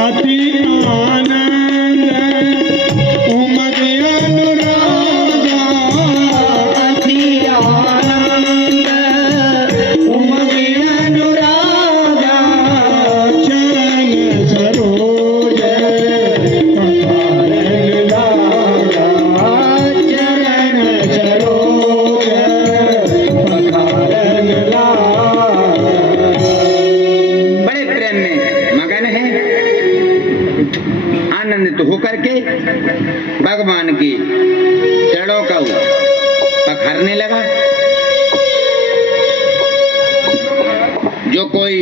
अति आनंद उमग अनुरागा, अति आनंद उमग अनुरागा, चरण सरोज पखारन लागा, चरण सरोज पखारन लागा। बड़े प्रेम में मगन है, आनंदित होकर के भगवान की चरणों का पखारने लगा। जो कोई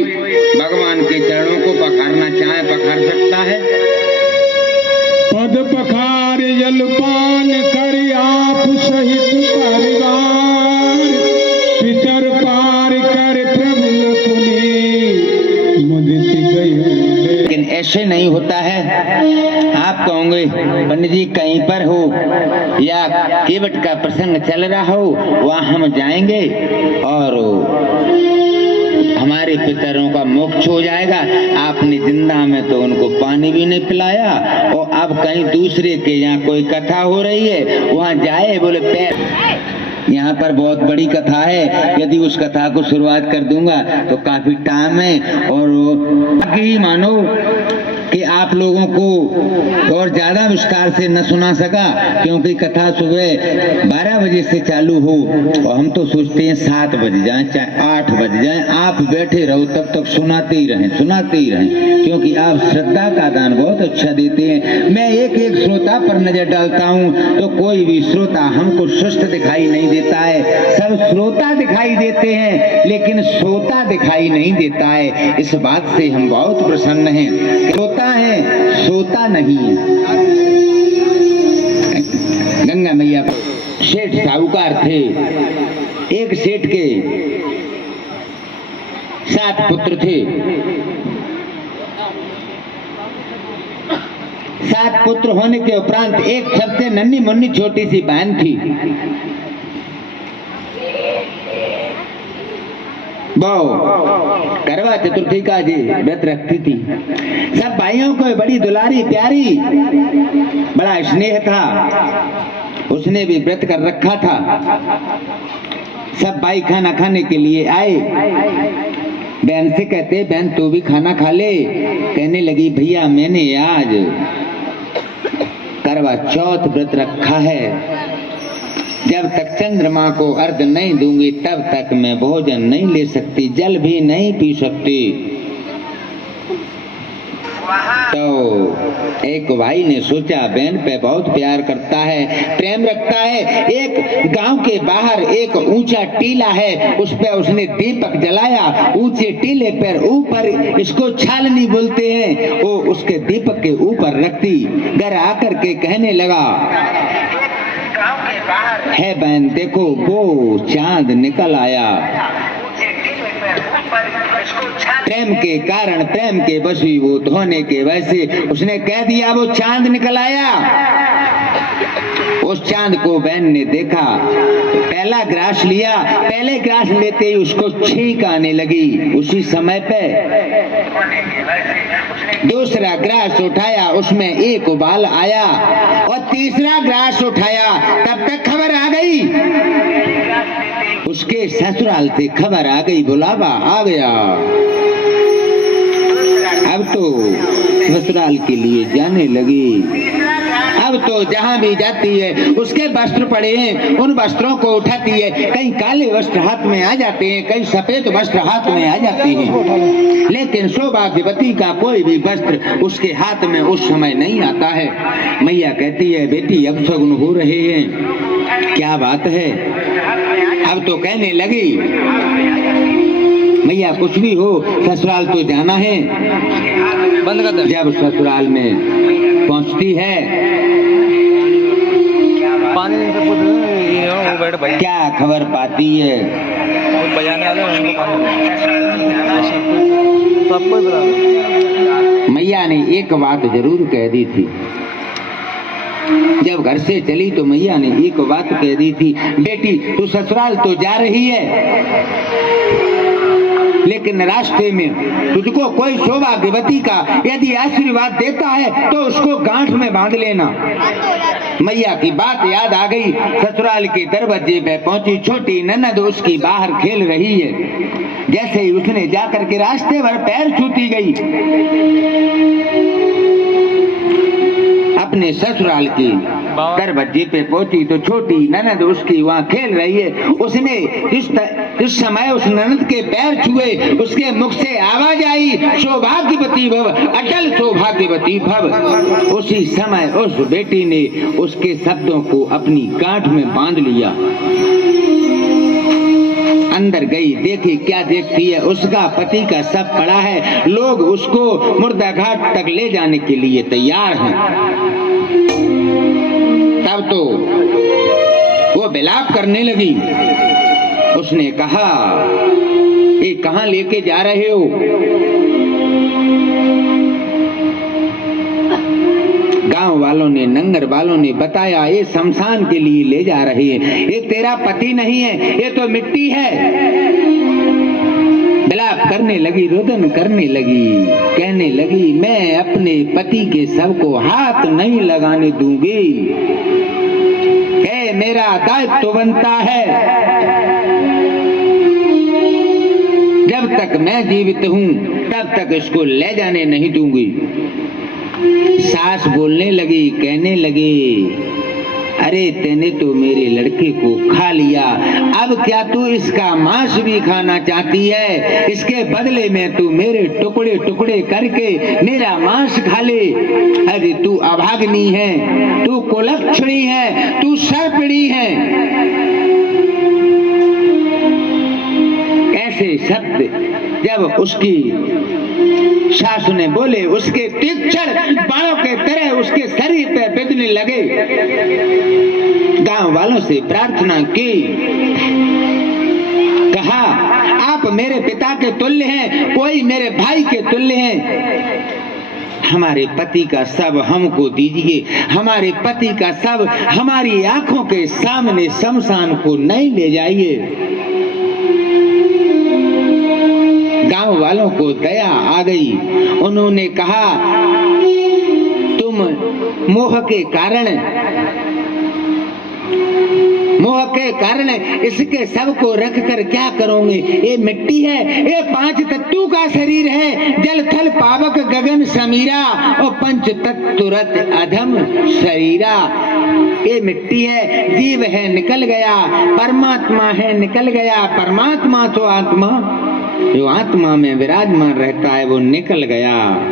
भगवान के चरणों को पखारना चाहे पखार सकता है। पद पखार जलपान कर आप सहित परिवार, पितर पार कर प्रभु पुनि मुदित गयो। लेकिन ऐसे नहीं होता है। आप कहोगे पंडित जी कहीं पर हो या केवट का प्रसंग चल रहा हो, वहां हम जाएंगे और हमारे पितरों का मोक्ष हो जाएगा। आपने जिंदा में तो उनको पानी भी नहीं पिलाया, और अब कहीं दूसरे के यहाँ कोई कथा हो रही है, वहां जाए बोले पैर। यहाँ पर बहुत बड़ी कथा है, यदि उस कथा को शुरुआत कर दूंगा तो काफी टाइम है, और बाकी मानो कि आप लोगों को और ज्यादा विस्तार से न सुना सका, क्योंकि कथा सुबह 12 बजे से चालू हो और हम तो सोचते हैं 7 बज जाए चाहे 8 बज जाए, आप बैठे रहो तब तक सुनाते ही रहें, क्योंकि आप श्रद्धा का दान बहुत अच्छा देते हैं। मैं एक एक श्रोता पर नजर डालता हूँ तो कोई भी श्रोता हमको स्वस्थ दिखाई नहीं देता है। सब श्रोता दिखाई देते हैं लेकिन श्रोता दिखाई नहीं देता है। इस बात से हम बहुत प्रसन्न हैं। श्रोता है, श्रोता नहीं है। गंगा मैया सेठ साहूकार थे। एक सेठ के 7 पुत्र थे। 7 पुत्र होने के उपरांत एक सबसे नन्ही मुन्नी छोटी सी बहन थी। बहु करवा चतुर्थी का जी व्रत रखती थी। सब भाइयों को बड़ी दुलारी प्यारी, बड़ा स्नेह था। उसने भी व्रत कर रखा था। सब भाई खाना खाने के लिए आए। बहन से कहते बहन तू भी खाना खा ले। कहने लगी भैया मैंने आज करवा चौथ व्रत रखा है, जब तक चंद्रमा को अर्घ नहीं दूंगी तब तक मैं भोजन नहीं ले सकती, जल भी नहीं पी सकती। तो एक भाई ने सोचा बहन पे बहुत प्यार करता है, प्रेम रखता है। एक गांव के बाहर एक ऊंचा टीला है, उस पे उसने दीपक जलाया। ऊंचे टीले पर ऊपर इसको छालनी बोलते हैं, वो उसके दीपक के ऊपर रखती। घर आकर के कहने लगा है बहन देखो वो चांद निकल आया। प्रेम के कारण, प्रेम के वशीभूत होने के वैसे उसने कह दिया वो चांद निकल आया। उस चांद को बहन ने देखा, पहला ग्रास लिया। पहले ग्रास लेते ही उसको छींक आने लगी। उसी समय पे दूसरा ग्रास उठाया, उसमें एक उबाल आया, और तीसरा ग्रास उठाया। तब तक खबर आ गई, उसके ससुराल से खबर आ गई, बुलावा आ गया। अब तो ससुराल के लिए जाने लगी। अब तो जहाँ भी जाती है उसके वस्त्र पड़े हैं, उन वस्त्रों को उठाती है। कई काले वस्त्र हाथ में आ जाते हैं, कई सफेद वस्त्र हाथ में आ जाते हैं, लेकिन सौभाग्यवती का कोई भी वस्त्र उसके हाथ में उस समय नहीं आता है। मैया कहती है बेटी अब शगुन हो रहे हैं, क्या बात है। अब तो कहने लगी मैया कुछ भी हो ससुराल तो जाना है। बंद कर दे। जब ससुराल में पहुंचती है क्या खबर पाती है, मैया ने एक बात जरूर कह दी थी। जब घर से चली तो मैया ने एक बात कह दी थी, बेटी तू ससुराल तो जा रही है, लेकिन रास्ते में तुझको कोई सौभाग्यवती का यदि आशीर्वाद देता है तो उसको गांठ में बांध लेना। मैया की बात याद आ गई। ससुराल के दरवाजे पे पहुंची छोटी ननद उसकी बाहर खेल रही है। जैसे ही उसने जाकर के रास्ते भर पैर छूती गई, अपने ससुराल की दरवाजे पे पहुंची तो छोटी ननद उसकी वहाँ खेल रही है। उसने इस समय उस ननद के पैर छुए, उसके मुख से आवाज आई, सौभाग्यवती भव, अटल सौभाग्यवती भव। उसी समय उस बेटी ने उसके शब्दों को अपनी गांठ में बांध लिया। अंदर गई, देखी क्या देखती है, उसका पति का शव पड़ा है। लोग उसको मुर्दा घाट तक ले जाने के लिए तैयार हैं। तब तो वो विलाप करने लगी। उसने कहा, ये कहाँ लेके जा रहे हो? गांव वालों ने, नंगर वालों ने बताया, ये शमशान के लिए ले जा रहे हैं। ये तेरा पति नहीं है, ये तो मिट्टी है। विलाप करने लगी, रोदन करने लगी, कहने लगी, मैं अपने पति के शव को हाथ नहीं लगाने दूंगी। मेरा दायित्व बनता है, जब तक मैं जीवित हूँ तब तक इसको ले जाने नहीं दूंगी। सास बोलने लगी, कहने लगी, अरे तेने तो मेरे लड़के को खा लिया, अब क्या तू इसका मांस भी खाना चाहती है? इसके बदले में तू मेरे टुकड़े टुकड़े करके मेरा मांस खा ले। अरे तू अभागनी है, तू कुलक्षणी है, तू सर्पिणी है। ऐसे शब्द जब उसकी सासु ने बोले, उसके तीक्ष्ण बाणों के तरह उसके शरीर पे बिधने लगे। गांव वालों से प्रार्थना की, कहा, आप मेरे पिता के तुल्य हैं, कोई मेरे भाई के तुल्य हैं। हमारे पति का शव हमको दीजिए, हमारे पति का शव हमारी आंखों के सामने शमशान को नहीं ले जाइए। गांव वालों को दया आ गई। उन्होंने कहा, तुम मोह के कारण इसके शव को रख कर क्या करोगे? ये मिट्टी है, ये 5 तत्वों का शरीर है, जल थल पावक गगन समीरा और पंच तत्तुरत अधम शरीरा। ये मिट्टी है, जीव है, निकल गया। परमात्मा है, निकल गया। परमात्मा तो आत्मा, जो आत्मा में विराजमान रहता है, वो निकल गया।